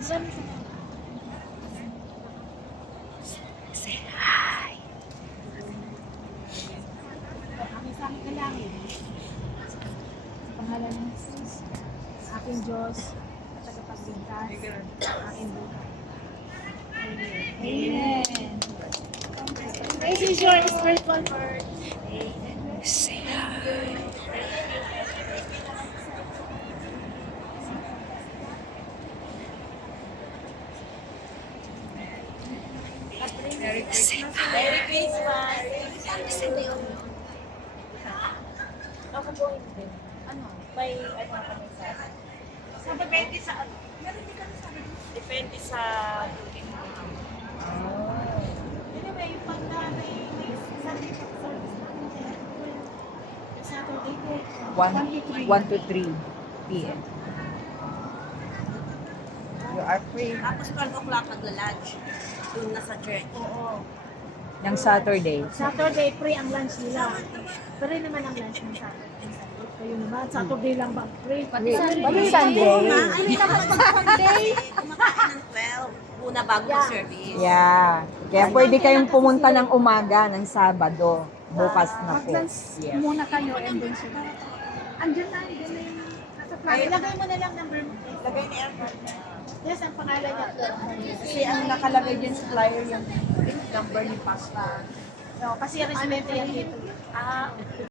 Say hi. Aking sa aking kalangin. Sa pangalan ng Jesus, sa aking Diyos, at tagapagligtas, sa aking buhay. Amen. Amen. This is your spiritual word. Say hi. Say hi. Merry Christmas! Ako po hindi. Ano? May ano kami sa... Depende sa ano? Depende sa duty mo. Anyway, pag may Sunday service namin, Saturday day, 1 to 3 p.m. You are free. Tapos 12 o'clock magla-lunch. Doon na sa church. Oo. Ng Saturday. Saturday, free ang lunch nila. Free naman ang lunch ng Saturday. Kayo naman, Saturday lang ba? Free. Pati Sunday. Ano naman pag-Sunday? Kumakain ng 12. Una bago service. Yeah. Kaya pwede kayong pumunta ng umaga ng Sabado. Bukas na po. Mag-lunch Yes. muna kayo and then sila. Andyan na yung nasa flyer. Ilagay mo na lang number mo. Lagay ni Airport. Yes, ang pangalan niya. Kasi ang nakalagay din sa flyer yung number ni Pastor. No, kasi residente yan dito. Ah, okay.